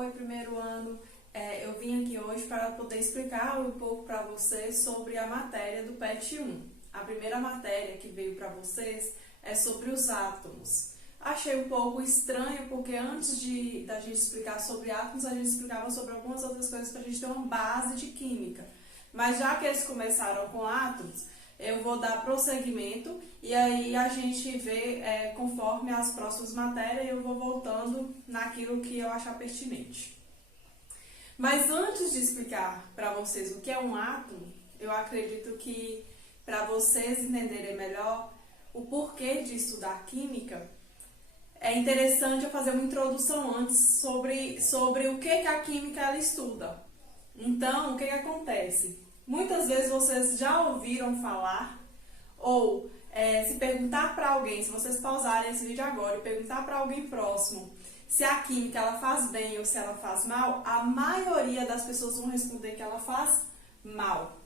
Oi, primeiro ano. Eu vim aqui hoje para poder explicar um pouco para vocês sobre a matéria do PET 1. A primeira matéria que veio para vocês é sobre os átomos. Achei um pouco estranho porque antes da gente explicar sobre átomos, a gente explicava sobre algumas outras coisas para a gente ter uma base de química. Mas já que eles começaram com átomos, eu vou dar prosseguimento e aí a gente vê conforme as próximas matérias eu vou voltando naquilo que eu achar pertinente. Mas antes de explicar para vocês o que é um átomo, eu acredito que para vocês entenderem melhor o porquê de estudar química, é interessante eu fazer uma introdução antes sobre o que a química ela estuda. Então, o que acontece? Muitas vezes vocês já ouviram falar ou se perguntar para alguém, se vocês pausarem esse vídeo agora e perguntar para alguém próximo se a química ela faz bem ou se ela faz mal, a maioria das pessoas vão responder que ela faz mal.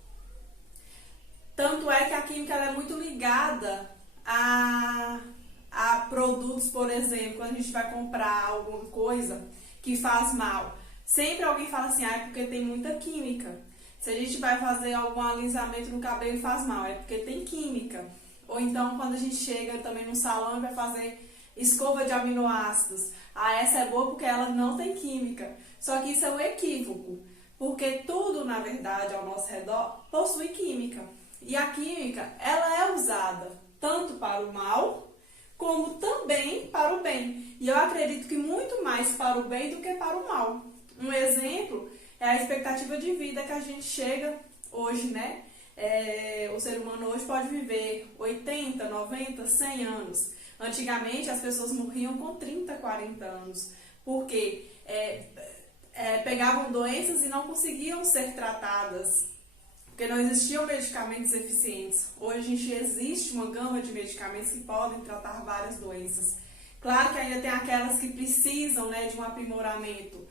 Tanto é que a química ela é muito ligada a produtos, por exemplo, quando a gente vai comprar alguma coisa que faz mal. Sempre alguém fala assim, é porque tem muita química. Se a gente vai fazer algum alisamento no cabelo e faz mal, é porque tem química. Ou então, quando a gente chega também no salão e vai fazer escova de aminoácidos, essa é boa porque ela não tem química. Só que isso é um equívoco, porque tudo, na verdade, ao nosso redor possui química. E a química, ela é usada tanto para o mal, como também para o bem. E eu acredito que muito mais para o bem do que para o mal. Um exemplo é a expectativa de vida que a gente chega hoje, né? O ser humano hoje pode viver 80, 90, 100 anos. Antigamente as pessoas morriam com 30, 40 anos, porque pegavam doenças e não conseguiam ser tratadas, porque não existiam medicamentos eficientes. Hoje existe uma gama de medicamentos que podem tratar várias doenças. Claro que ainda tem aquelas que precisam, né, de um aprimoramento,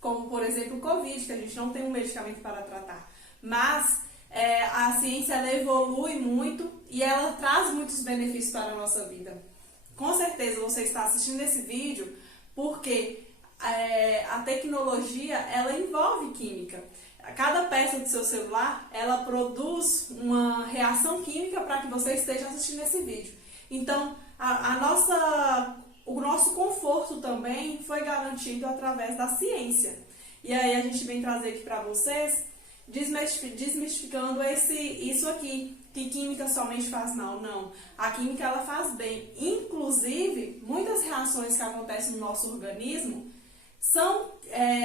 como por exemplo o Covid, que a gente não tem um medicamento para tratar. Mas a ciência ela evolui muito e ela traz muitos benefícios para a nossa vida. Com certeza você está assistindo esse vídeo porque a tecnologia ela envolve química. Cada peça do seu celular ela produz uma reação química para que você esteja assistindo esse vídeo. Então o nosso conforto também foi garantido através da ciência. E aí a gente vem trazer aqui para vocês, desmistificando isso aqui, que química somente faz mal. Não, a química ela faz bem. Inclusive, muitas reações que acontecem no nosso organismo são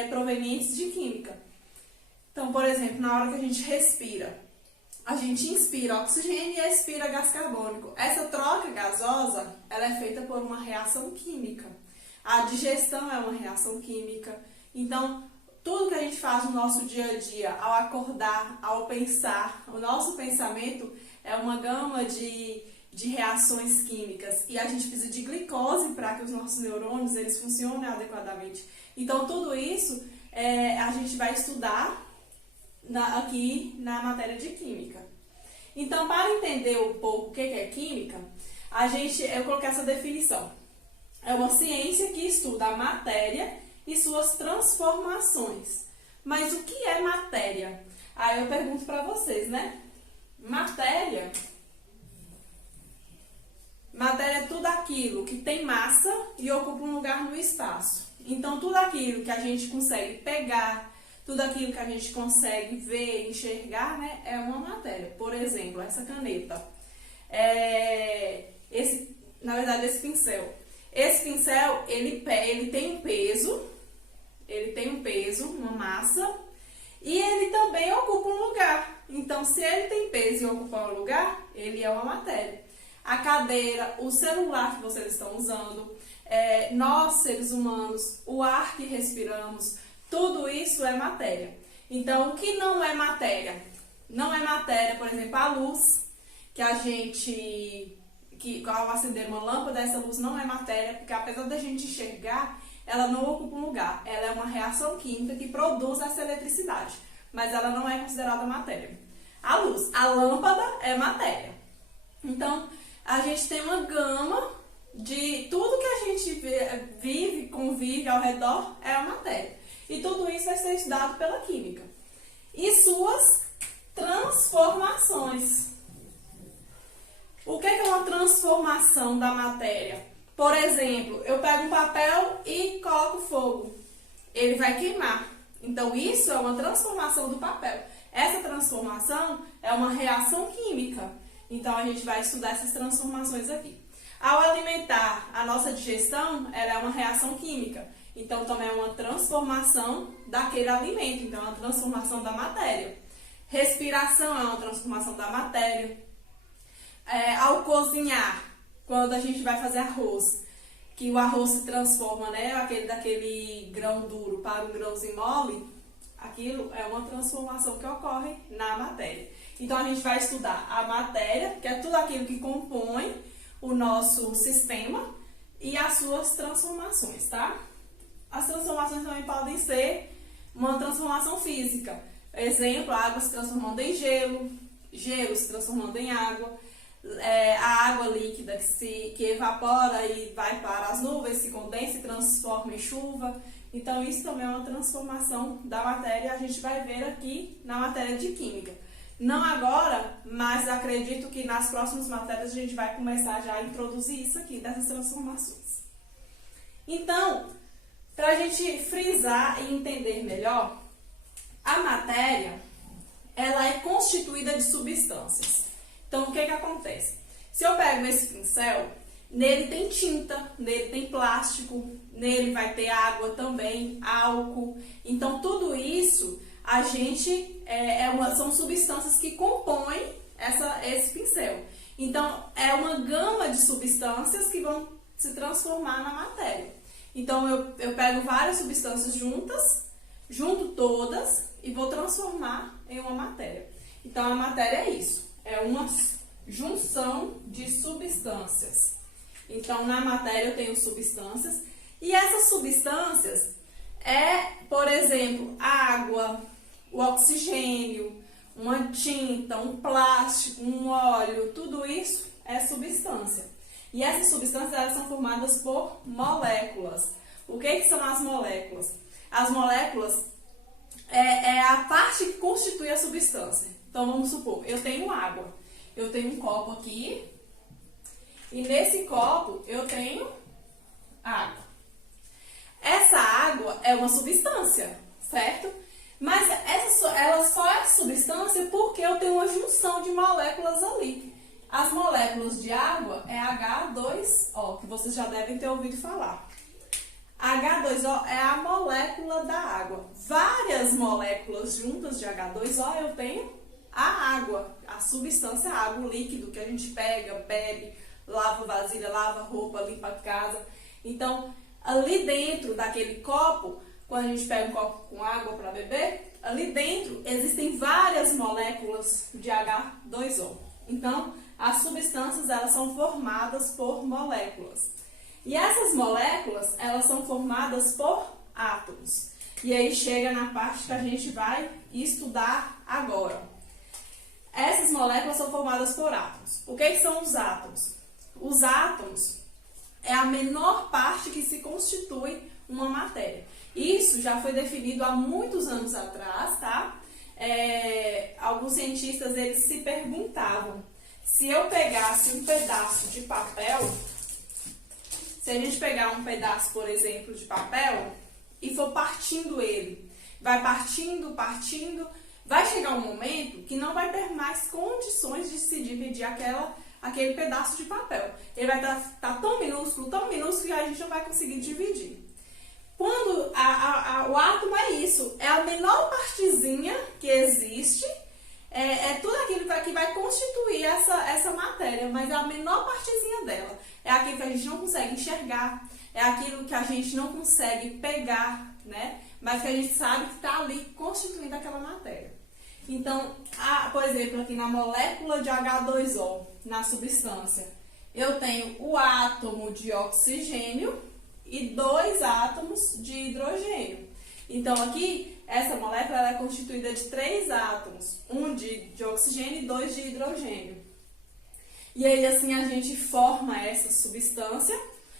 provenientes de química. Então, por exemplo, na hora que a gente respira, a gente inspira oxigênio e expira gás carbônico. Essa troca gasosa, ela é feita por uma reação química. A digestão é uma reação química. Então, tudo que a gente faz no nosso dia a dia, ao acordar, ao pensar, o nosso pensamento é uma gama de reações químicas. E a gente precisa de glicose para que os nossos neurônios eles funcionem adequadamente. Então, tudo isso a gente vai estudar aqui na matéria de química. Então, para entender um pouco o que é química, eu coloquei essa definição. É uma ciência que estuda a matéria e suas transformações. Mas o que é matéria? Aí eu pergunto para vocês, né? Matéria é tudo aquilo que tem massa e ocupa um lugar no espaço. Então, tudo aquilo que a gente consegue pegar, tudo aquilo que a gente consegue ver, enxergar, né, é uma matéria. Por exemplo, essa caneta. Na verdade, esse pincel. Esse pincel, ele tem um peso, uma massa, e ele também ocupa um lugar. Então, se ele tem peso e ocupa um lugar, ele é uma matéria. A cadeira, o celular que vocês estão usando, nós, seres humanos, o ar que respiramos, tudo isso é matéria. Então, o que não é matéria? Não é matéria, por exemplo, a luz, que ao acender uma lâmpada, essa luz não é matéria, porque apesar da gente enxergar, ela não ocupa um lugar. Ela é uma reação química que produz essa eletricidade, mas ela não é considerada matéria. A luz, a lâmpada é matéria. Então, a gente tem uma gama de tudo que a gente vive, convive ao redor é a matéria. E tudo isso vai ser estudado pela química. E suas transformações. O que é uma transformação da matéria? Por exemplo, eu pego um papel e coloco fogo. Ele vai queimar. Então, isso é uma transformação do papel. Essa transformação é uma reação química. Então, a gente vai estudar essas transformações aqui. Ao alimentar, a nossa digestão, ela é uma reação química. Então, também é uma transformação daquele alimento. Então, é uma transformação da matéria. Respiração é uma transformação da matéria. Ao cozinhar, quando a gente vai fazer arroz, que o arroz se transforma, né, daquele grão duro para um grãozinho mole, aquilo é uma transformação que ocorre na matéria. Então, a gente vai estudar a matéria, que é tudo aquilo que compõe o nosso sistema, e as suas transformações, tá? As transformações também podem ser uma transformação física. Exemplo, a água se transformando em gelo, gelo se transformando em água, a água líquida que evapora e vai para as nuvens, se condensa e transforma em chuva. Então, isso também é uma transformação da matéria, a gente vai ver aqui na matéria de química. Não agora, mas acredito que nas próximas matérias a gente vai começar já a introduzir isso aqui, dessas transformações. Então, para a gente frisar e entender melhor, a matéria, ela é constituída de substâncias. Então, o que acontece? Se eu pego esse pincel, nele tem tinta, nele tem plástico, nele vai ter água também, álcool. Então, tudo isso a gente são substâncias que compõem esse pincel. Então, é uma gama de substâncias que vão se transformar na matéria. Então, eu pego várias substâncias junto todas e vou transformar em uma matéria. Então, a matéria é isso, é uma junção de substâncias. Então, na matéria eu tenho substâncias, e essas substâncias por exemplo, a água, o oxigênio, uma tinta, um plástico, um óleo, tudo isso é substância. E essas substâncias elas são formadas por moléculas. O que são as moléculas? As moléculas é a parte que constitui a substância. Então, vamos supor, eu tenho água. Eu tenho um copo aqui e nesse copo eu tenho água. Essa água é uma substância, certo? Mas ela só é substância porque eu tenho uma junção de moléculas ali. As moléculas de água é H2O, que vocês já devem ter ouvido falar. H2O é a molécula da água. Várias moléculas juntas de H2O eu tenho a água, a substância água, o líquido que a gente pega, bebe, lava vasilha, lava roupa, limpa a casa. Então, ali dentro daquele copo, quando a gente pega um copo com água para beber, ali dentro existem várias moléculas de H2O. Então, as substâncias elas são formadas por moléculas. E essas moléculas, elas são formadas por átomos. E aí chega na parte que a gente vai estudar agora. Essas moléculas são formadas por átomos. O que são os átomos? Os átomos é a menor parte que se constitui uma matéria. Isso já foi definido há muitos anos atrás, tá? Alguns cientistas, eles se perguntavam, se eu pegasse um pedaço de papel, se a gente pegar um pedaço, por exemplo, de papel, e for partindo ele, vai partindo, vai chegar um momento que não vai ter mais condições de se dividir aquele pedaço de papel. Ele vai estar tão minúsculo que a gente não vai conseguir dividir. Quando o átomo é isso, é a menor partezinha que existe, tudo aquilo que vai constituir essa matéria, mas é a menor partezinha dela. É aquilo que a gente não consegue enxergar, é aquilo que a gente não consegue pegar, né? Mas que a gente sabe que está ali constituindo aquela matéria. Então, por exemplo, aqui na molécula de H2O, na substância, eu tenho o átomo de oxigênio e 2 átomos de hidrogênio. Então, aqui, essa molécula ela é constituída de 3 átomos, um de oxigênio e 2 de hidrogênio. E aí, assim, a gente forma essa substância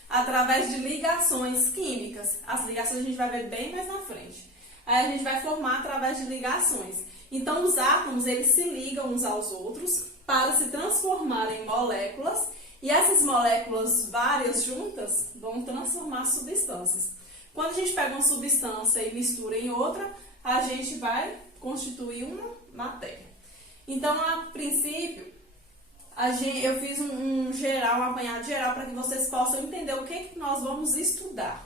através de ligações químicas. As ligações a gente vai ver bem mais na frente. aí a gente vai formar através de ligações. Então, os átomos, eles se ligam uns aos outros para se transformar em moléculas, e essas moléculas várias juntas vão transformar substâncias. Quando a gente pega uma substância e mistura em outra, a gente vai constituir uma matéria. Então, a princípio, eu fiz um apanhado geral, para que vocês possam entender o que nós vamos estudar.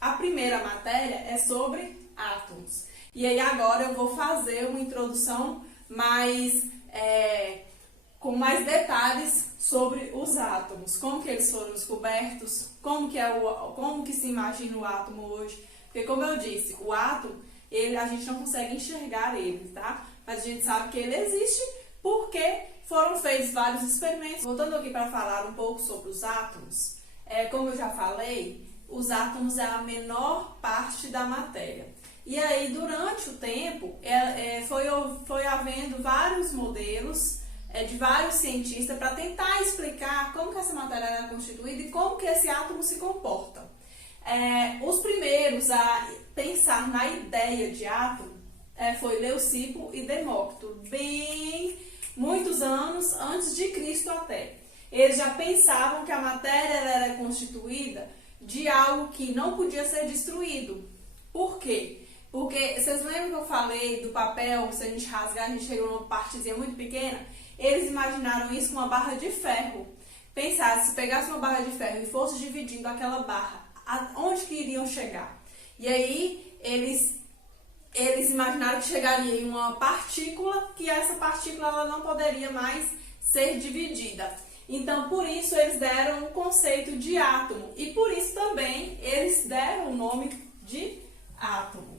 A primeira matéria é sobre átomos. E aí agora eu vou fazer uma introdução com mais detalhes sobre os átomos, como que eles foram descobertos, como que se imagina o átomo hoje. Porque, como eu disse, o átomo, a gente não consegue enxergar ele, tá? Mas a gente sabe que ele existe porque foram feitos vários experimentos. Voltando aqui para falar um pouco sobre os átomos, como eu já falei, os átomos é a menor parte da matéria. E aí, durante o tempo, foi havendo vários modelos de vários cientistas para tentar explicar como que essa matéria era constituída e como que esse átomo se comporta. Os primeiros a pensar na ideia de átomo foi Leucipo e Demócrito, muitos anos antes de Cristo até. Eles já pensavam que a matéria era constituída de algo que não podia ser destruído. Por quê? Porque, vocês lembram que eu falei do papel, se a gente rasgar, a gente chega numa partezinha muito pequena? Eles imaginaram isso com uma barra de ferro. Pensasse, se pegasse uma barra de ferro e fosse dividindo aquela barra, onde que iriam chegar? E aí, eles imaginaram que chegaria em uma partícula, que essa partícula ela não poderia mais ser dividida. Então, por isso, eles deram o conceito de átomo. E por isso também, eles deram o nome de átomo.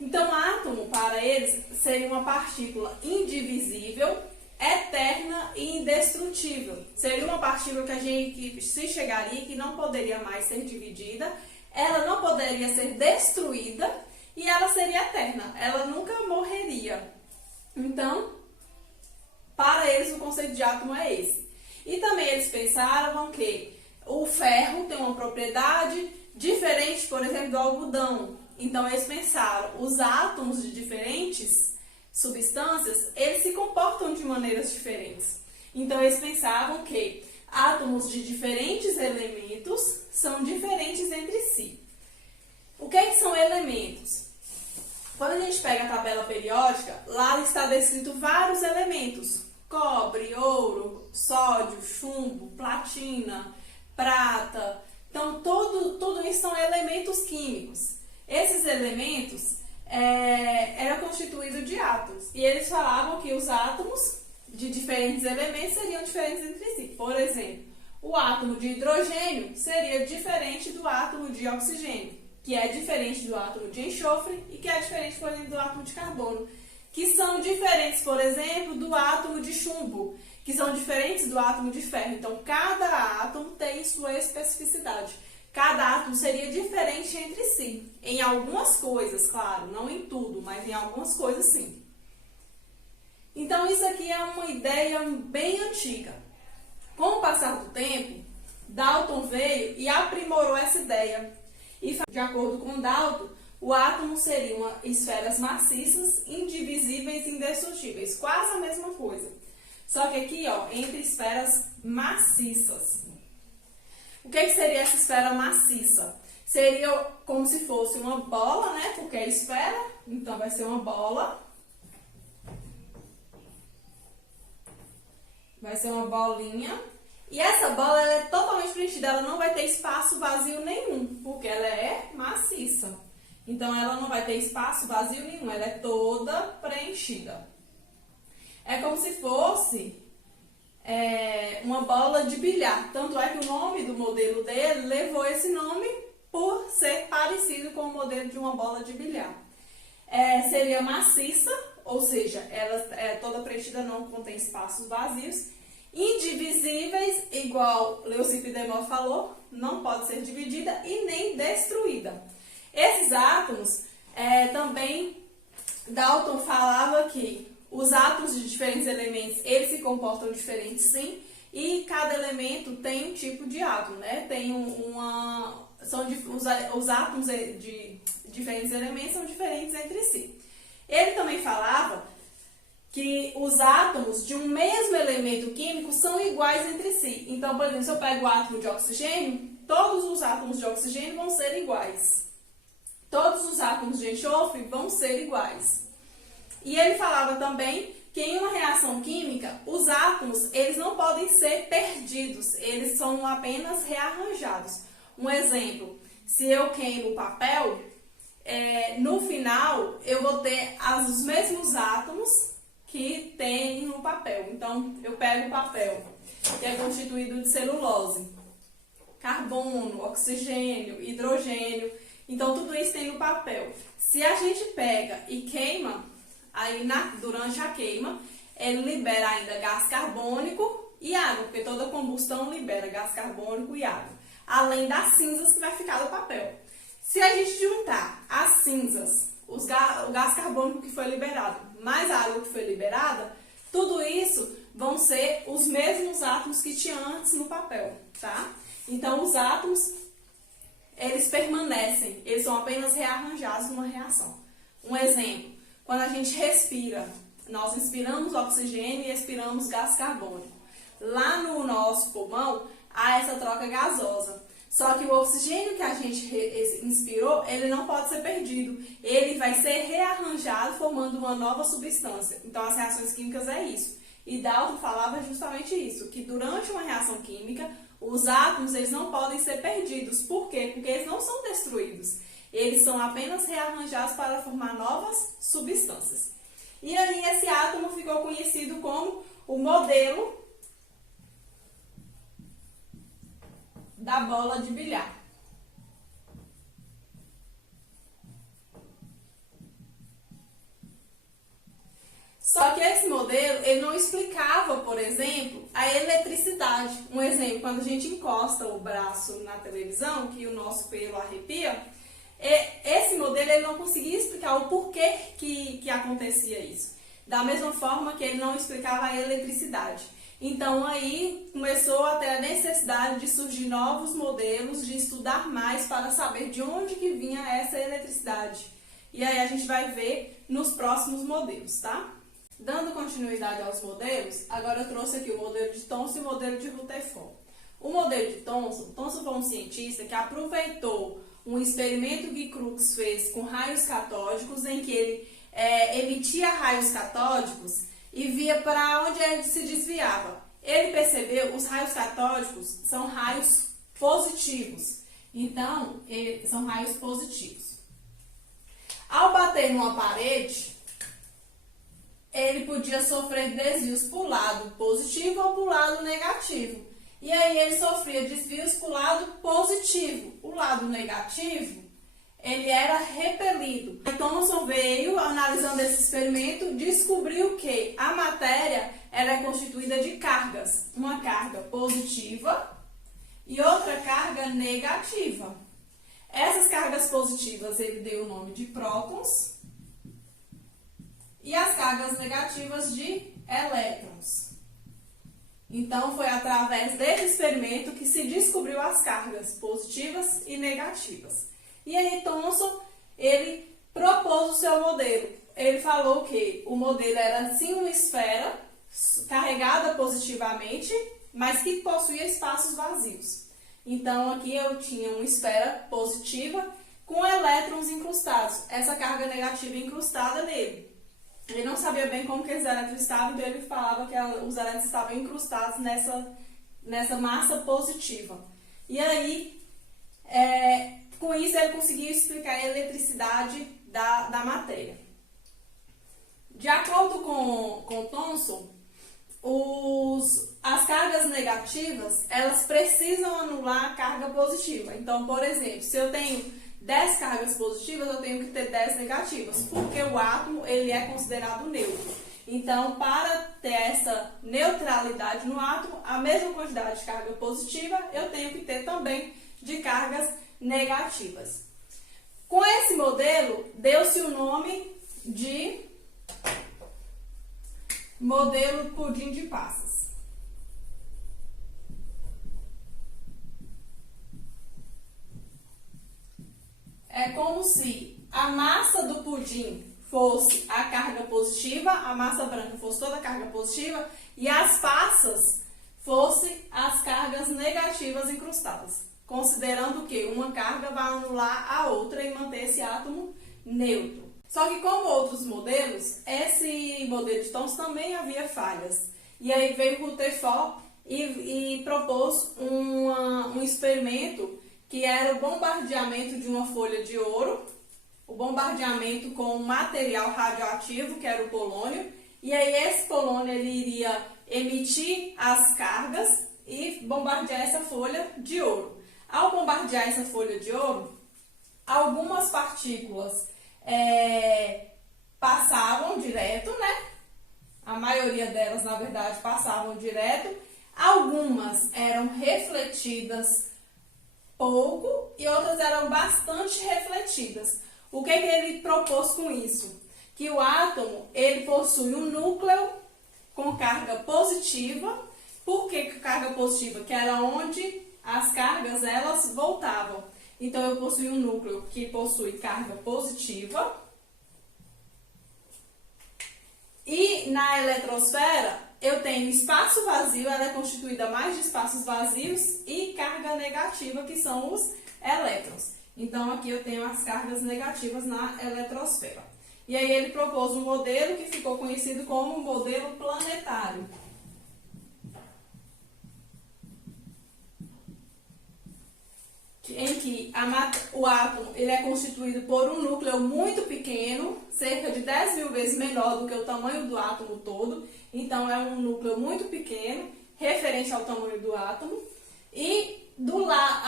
Então, átomo, para eles, seria uma partícula indivisível, eterna e indestrutível. Seria uma partícula que se chegaria, que não poderia mais ser dividida, ela não poderia ser destruída e ela seria eterna, ela nunca morreria. Então, para eles, o conceito de átomo é esse. E também eles pensaram que o ferro tem uma propriedade diferente, por exemplo, do algodão. Então, eles pensaram, os átomos de diferentes substâncias, eles se comportam de maneiras diferentes. Então, eles pensavam que átomos de diferentes elementos são diferentes entre si. O que são elementos? Quando a gente pega a tabela periódica, lá está descrito vários elementos. Cobre, ouro, sódio, chumbo, platina, prata. Então, tudo isso são elementos químicos. Esses elementos eram constituídos de átomos. E eles falavam que os átomos de diferentes elementos seriam diferentes entre si. Por exemplo, o átomo de hidrogênio seria diferente do átomo de oxigênio, que é diferente do átomo de enxofre e que é diferente, por exemplo, do átomo de carbono, que são diferentes, por exemplo, do átomo de chumbo, que são diferentes do átomo de ferro. Então, cada átomo tem sua especificidade. Cada átomo seria diferente entre si. Em algumas coisas, claro, não em tudo, mas em algumas coisas sim. Então, isso aqui é uma ideia bem antiga. Com o passar do tempo, Dalton veio e aprimorou essa ideia. E, de acordo com Dalton, o átomo seriam esferas maciças, indivisíveis e indestrutíveis. Quase a mesma coisa. Só que aqui, entre esferas maciças. O que seria essa esfera maciça? Seria como se fosse uma bola, né? Porque é esfera, então vai ser uma bola. Vai ser uma bolinha. E essa bola ela é totalmente preenchida, ela não vai ter espaço vazio nenhum, porque ela é maciça. Então, ela não vai ter espaço vazio nenhum, ela é toda preenchida. É como se fosse uma bola de bilhar. Tanto é que o nome do modelo dele levou esse nome por ser parecido com o modelo de uma bola de bilhar. Seria maciça, ou seja, ela é toda preenchida, não contém espaços vazios. Indivisíveis, igual Leucipo e Demócrito falou, não pode ser dividida e nem destruída. Esses átomos, também Dalton falava que os átomos de diferentes elementos, eles se comportam diferentes sim, e cada elemento tem um tipo de átomo, né? os átomos de diferentes elementos são diferentes entre si. Ele também falava que os átomos de um mesmo elemento químico são iguais entre si. Então, por exemplo, se eu pego o átomo de oxigênio, todos os átomos de oxigênio vão ser iguais. Todos os átomos de enxofre vão ser iguais. E ele falava também que em uma reação química, os átomos eles não podem ser perdidos, eles são apenas rearranjados. Um exemplo, se eu queimo o papel, no final eu vou ter os mesmos átomos que tem no papel. Então, eu pego o papel, que é constituído de celulose, carbono, oxigênio, hidrogênio. Então, tudo isso tem no papel. Se a gente pega e queima, aí durante a queima, ele libera ainda gás carbônico e água, porque toda combustão libera gás carbônico e água, além das cinzas que vai ficar no papel. Se a gente juntar as cinzas, o gás carbônico que foi liberado, mais a água que foi liberada, tudo isso vão ser os mesmos átomos que tinha antes no papel, tá? Então, os átomos, eles permanecem, eles são apenas rearranjados numa reação. Um exemplo, quando a gente respira, nós inspiramos oxigênio e expiramos gás carbônico. Lá no nosso pulmão, há essa troca gasosa. Só que o oxigênio que a gente inspirou, ele não pode ser perdido. Ele vai ser rearranjado formando uma nova substância. Então, as reações químicas é isso. E Dalton falava justamente isso, que durante uma reação química, os átomos eles não podem ser perdidos. Por quê? Porque eles não são destruídos. Eles são apenas rearranjados para formar novas substâncias. E aí, esse átomo ficou conhecido como o modelo da bola de bilhar. Só que esse modelo, ele não explicava, por exemplo, a eletricidade. Um exemplo, quando a gente encosta o braço na televisão, que o nosso pelo arrepia, esse modelo ele não conseguia explicar o porquê que acontecia isso. Da mesma forma que ele não explicava a eletricidade. Então, aí começou a ter a necessidade de surgir novos modelos, de estudar mais para saber de onde que vinha essa eletricidade. E aí a gente vai ver nos próximos modelos, tá? Dando continuidade aos modelos, agora eu trouxe aqui o modelo de Thomson e o modelo de Rutherford. O modelo de Thomson foi um cientista que aproveitou um experimento que Crookes fez com raios catódicos, em que ele emitia raios catódicos e via para onde ele se desviava. Ele percebeu que os raios catódicos são raios positivos. Então, são raios positivos. Ao bater numa parede, ele podia sofrer desvios para o lado positivo ou para o lado negativo. E aí ele sofria desvios para o lado positivo. O lado negativo, ele era repelido. Thomson veio, analisando esse experimento, descobriu que a matéria ela é constituída de cargas. Uma carga positiva e outra carga negativa. Essas cargas positivas ele deu o nome de prótons e as cargas negativas de elétrons. Então, foi através desse experimento que se descobriu as cargas positivas e negativas. E aí, Thomson, ele propôs o seu modelo. Ele falou que o modelo era, sim, uma esfera carregada positivamente, mas que possuía espaços vazios. Então, aqui eu tinha uma esfera positiva com elétrons incrustados. Essa carga negativa incrustada nele. Ele não sabia bem como que os elétrons estavam, então ele falava que os elétrons estavam incrustados nessa massa positiva. E aí, com isso, ele conseguiu explicar a eletricidade da matéria. De acordo com Thomson, as cargas negativas, elas precisam anular a carga positiva. Então, por exemplo, se eu tenho 10 cargas positivas, eu tenho que ter 10 negativas, porque o átomo ele é considerado neutro. Então, para ter essa neutralidade no átomo, a mesma quantidade de carga positiva, eu tenho que ter também de cargas negativas. Com esse modelo, deu-se o nome de modelo pudim de passas. se a massa do pudim fosse a carga positiva, a massa branca fosse toda a carga positiva e as passas fossem as cargas negativas incrustadas, considerando que uma carga vai anular a outra e manter esse átomo neutro. Só que como outros modelos, esse modelo de Thomson também havia falhas. E aí veio Rutherford e propôs um experimento que era o bombardeamento de uma folha de ouro, o bombardeamento com um material radioativo, que era o polônio, e aí esse polônio ele iria emitir as cargas e bombardear essa folha de ouro. Ao bombardear essa folha de ouro, algumas partículas passavam direto, né? A maioria delas, na verdade, passavam direto. Algumas eram refletidas pouco e outras eram bastante refletidas. O que ele propôs com isso? Que o átomo ele possui um núcleo com carga positiva. Por que carga positiva? Que era onde as cargas elas voltavam. Então eu possuo um núcleo que possui carga positiva. E na eletrosfera eu tenho espaço vazio, ela é constituída mais de espaços vazios e carga negativa, que são os elétrons. Então aqui eu tenho as cargas negativas na eletrosfera. E aí ele propôs um modelo que ficou conhecido como modelo planetário. Em que o átomo ele é constituído por um núcleo muito pequeno, cerca de 10 mil vezes menor do que o tamanho do átomo todo. Então, é um núcleo muito pequeno, referente ao tamanho do átomo. E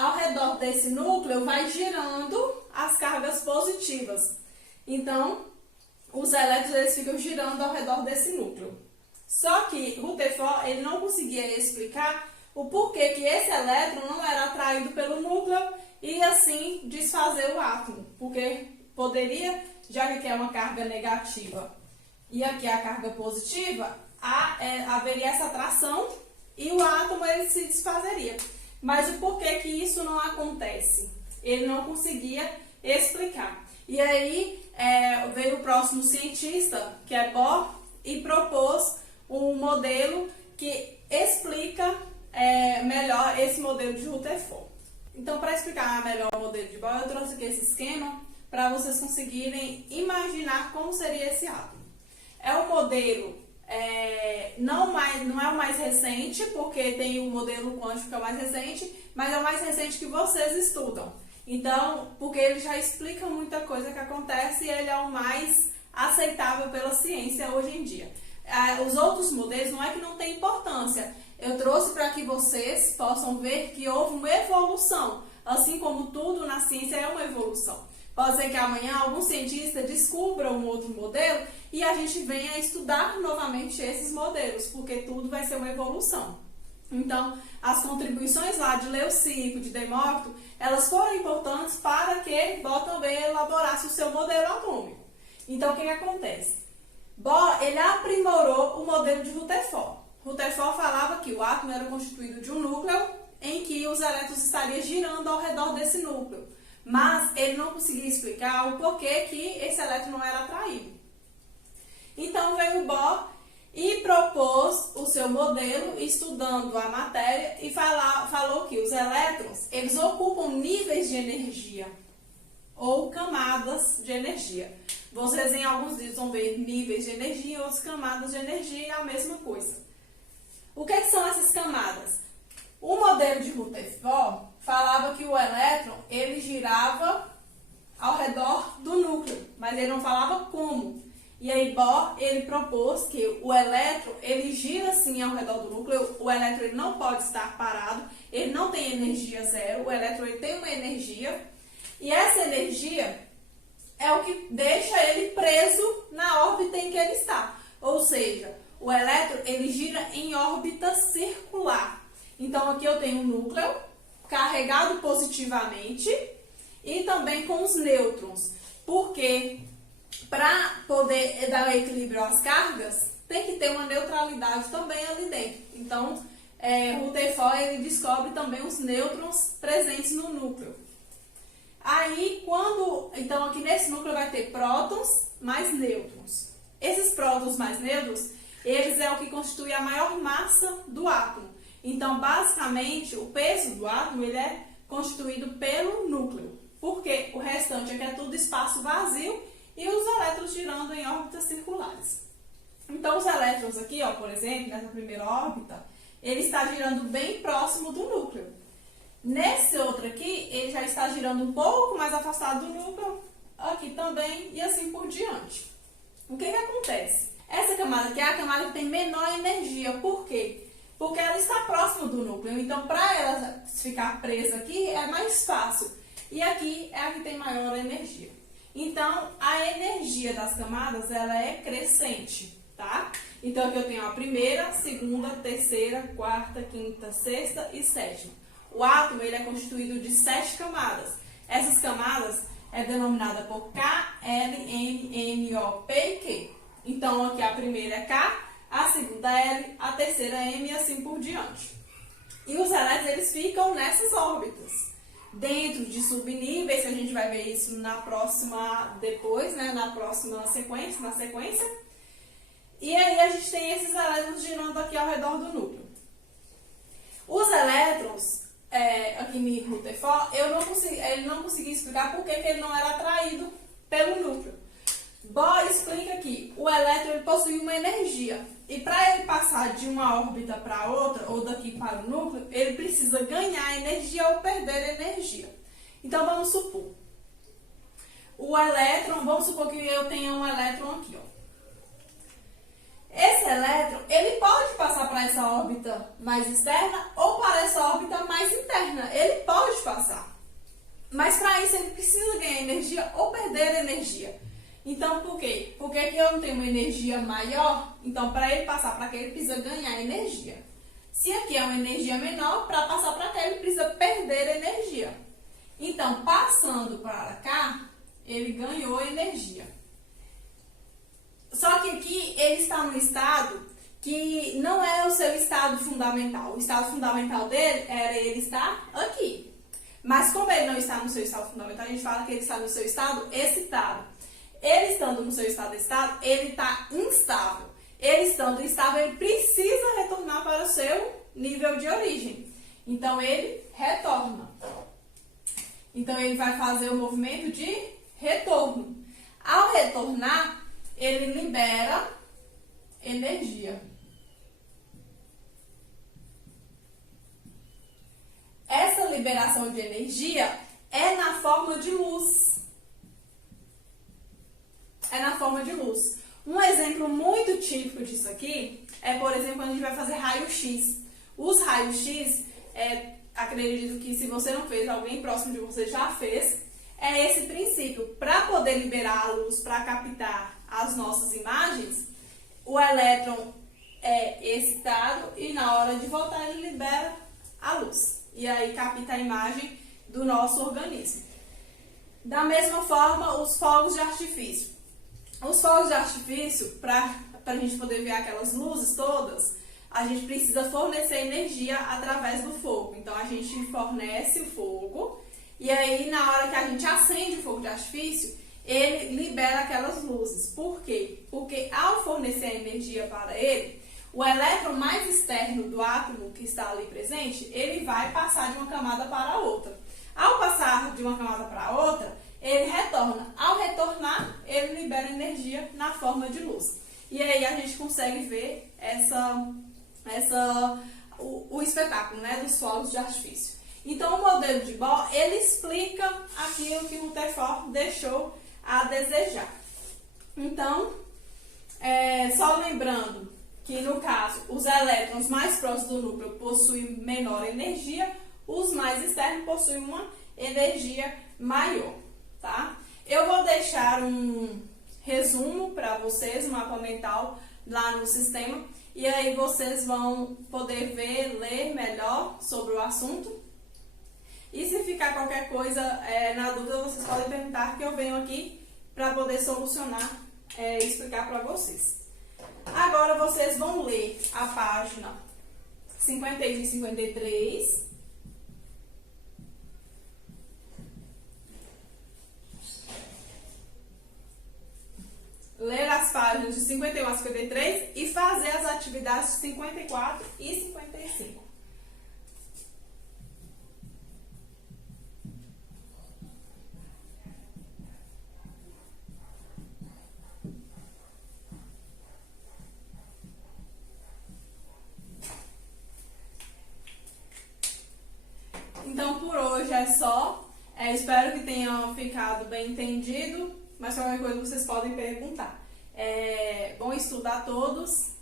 ao redor desse núcleo vai girando as cargas positivas. Então, os elétrons eles ficam girando ao redor desse núcleo. Só que Rutherford ele não conseguia explicar o porquê que esse elétron não era atraído pelo núcleo e assim desfazer o átomo. Porque poderia, já que é uma carga negativa e aqui a carga positiva, haveria essa atração e o átomo ele se desfazeria. Mas o porquê que isso não acontece? Ele não conseguia explicar. E aí veio o próximo cientista, que é Bohr, e propôs um modelo que explica melhor esse modelo de Rutherford. Então, para explicar melhor o modelo de Bohr, eu trouxe aqui esse esquema para vocês conseguirem imaginar como seria esse átomo. É um modelo, não é o mais recente, porque tem o modelo quântico que é o mais recente, mas é o mais recente que vocês estudam. Então, porque ele já explica muita coisa que acontece e ele é o mais aceitável pela ciência hoje em dia. Os outros modelos não é que não tem importância. Eu trouxe para que vocês possam ver que houve uma evolução, assim como tudo na ciência é uma evolução. Pode ser que amanhã algum cientista descubra um outro modelo e a gente venha estudar novamente esses modelos, porque tudo vai ser uma evolução. Então, as contribuições lá de Leucipo, de Demócrito, elas foram importantes para que Bohr também elaborasse o seu modelo atômico. Então, o que acontece? Bohr, ele aprimorou o modelo de Rutherford. Rutherford falava que o átomo era constituído de um núcleo em que os elétrons estariam girando ao redor desse núcleo. Mas ele não conseguia explicar o porquê que esse elétron não era atraído. Então veio Bohr e propôs o seu modelo estudando a matéria e falou que os elétrons eles ocupam níveis de energia ou camadas de energia. Vocês em alguns vídeos vão ver níveis de energia ou camadas de energia, é a mesma coisa. O que são essas camadas? O modelo de Rutherford falava que o elétron ele girava ao redor do núcleo, mas ele não falava como. E aí Bohr ele propôs que o elétron ele gira sim ao redor do núcleo. O elétron ele não pode estar parado, ele não tem energia zero. O elétron ele tem uma energia e essa energia é o que deixa ele preso na órbita em que ele está. Ou seja, o elétron ele gira em órbita circular. Então aqui eu tenho um núcleo carregado positivamente e também com os nêutrons. Porque para poder dar equilíbrio às cargas, tem que ter uma neutralidade também ali dentro. Então, Rutherford ele descobre também os nêutrons presentes no núcleo. Aí, Então aqui nesse núcleo vai ter prótons mais nêutrons. Esses prótons mais nêutrons, eles é o que constitui a maior massa do átomo. Então, basicamente, o peso do átomo ele é constituído pelo núcleo, porque o restante aqui é tudo espaço vazio e os elétrons girando em órbitas circulares. Então, os elétrons aqui, ó, por exemplo, nessa primeira órbita, ele está girando bem próximo do núcleo. Nesse outro aqui, ele já está girando um pouco mais afastado do núcleo, aqui também, e assim por diante. O que acontece? Essa camada aqui é a camada que tem menor energia. Por quê? Porque ela está próxima do núcleo. Então, para ela ficar presa aqui, é mais fácil. E aqui é a que tem maior energia. Então, a energia das camadas, ela é crescente, tá? Então, aqui eu tenho a primeira, segunda, terceira, quarta, quinta, sexta e sétima. O átomo, ele é constituído de 7 camadas. Essas camadas é denominada por K, L, N, M, O, P e Q. Então, aqui a primeira é K, a segunda é L, a terceira é M e assim por diante. E os elétrons, eles ficam nessas órbitas, dentro de subníveis, que a gente vai ver isso na próxima, depois, né, na próxima sequência, na sequência. E aí a gente tem esses elétrons girando aqui ao redor do núcleo. Os elétrons, aqui em Rutherford, ele não conseguia explicar por que ele não era atraído pelo núcleo. Bohr explica que o elétron ele possui uma energia e para ele passar de uma órbita para outra, ou daqui para o núcleo, ele precisa ganhar energia ou perder energia. Então vamos supor, o elétron, vamos supor que eu tenha um elétron aqui, ó. Esse elétron, ele pode passar para essa órbita mais externa ou para essa órbita mais interna. Ele pode passar. Mas para isso ele precisa ganhar energia ou perder energia. Então, por quê? Porque aqui eu não tenho uma energia maior, então para ele passar para cá ele precisa ganhar energia. Se aqui é uma energia menor, para passar para cá ele precisa perder energia. Então, passando para cá, ele ganhou energia. Só que aqui ele está no estado que não é o seu estado fundamental. O estado fundamental dele era ele estar aqui. Mas como ele não está no seu estado fundamental, a gente fala que ele está no seu estado excitado. Ele estando no seu estado excitado, ele está instável. Ele estando instável, ele precisa retornar para o seu nível de origem. Então, ele retorna. Então, ele vai fazer o movimento de retorno. Ao retornar, ele libera energia. Essa liberação de energia é na forma de luz. É na forma de luz. Um exemplo muito típico disso aqui é, por exemplo, quando a gente vai fazer raio-x. Os raios-x, acredito que se você não fez, alguém próximo de você já fez, é esse princípio. Para poder liberar a luz, para captar as nossas imagens, o elétron é excitado e na hora de voltar ele libera a luz. E aí capta a imagem do nosso organismo. Da mesma forma, os fogos de artifício. Os fogos de artifício, para a gente poder ver aquelas luzes todas, a gente precisa fornecer energia através do fogo. Então, a gente fornece o fogo e aí, na hora que a gente acende o fogo de artifício, ele libera aquelas luzes. Por quê? Porque ao fornecer a energia para ele, o elétron mais externo do átomo que está ali presente, ele vai passar de uma camada para a outra. Ao passar de uma camada para a outra, ele retorna. Ao retornar, ele libera energia na forma de luz. E aí a gente consegue ver o espetáculo, né, dos fogos de artifício. Então, o modelo de Bohr, ele explica aquilo que Rutherford deixou a desejar. Então, só lembrando que, no caso, os elétrons mais próximos do núcleo possuem menor energia, os mais externos possuem uma energia maior, tá? Eu vou deixar um resumo para vocês, um mapa mental lá no sistema, e aí vocês vão poder ver, ler melhor sobre o assunto. E se ficar qualquer coisa na dúvida, vocês podem perguntar que eu venho aqui para poder solucionar e explicar para vocês. Agora vocês vão ler a página 51 e 53. páginas de 51 a 53 e fazer as atividades de 54 e 55. Então, por hoje é só. Espero que tenham ficado bem entendido, mas qualquer coisa vocês podem perguntar. Bom estudo a todos.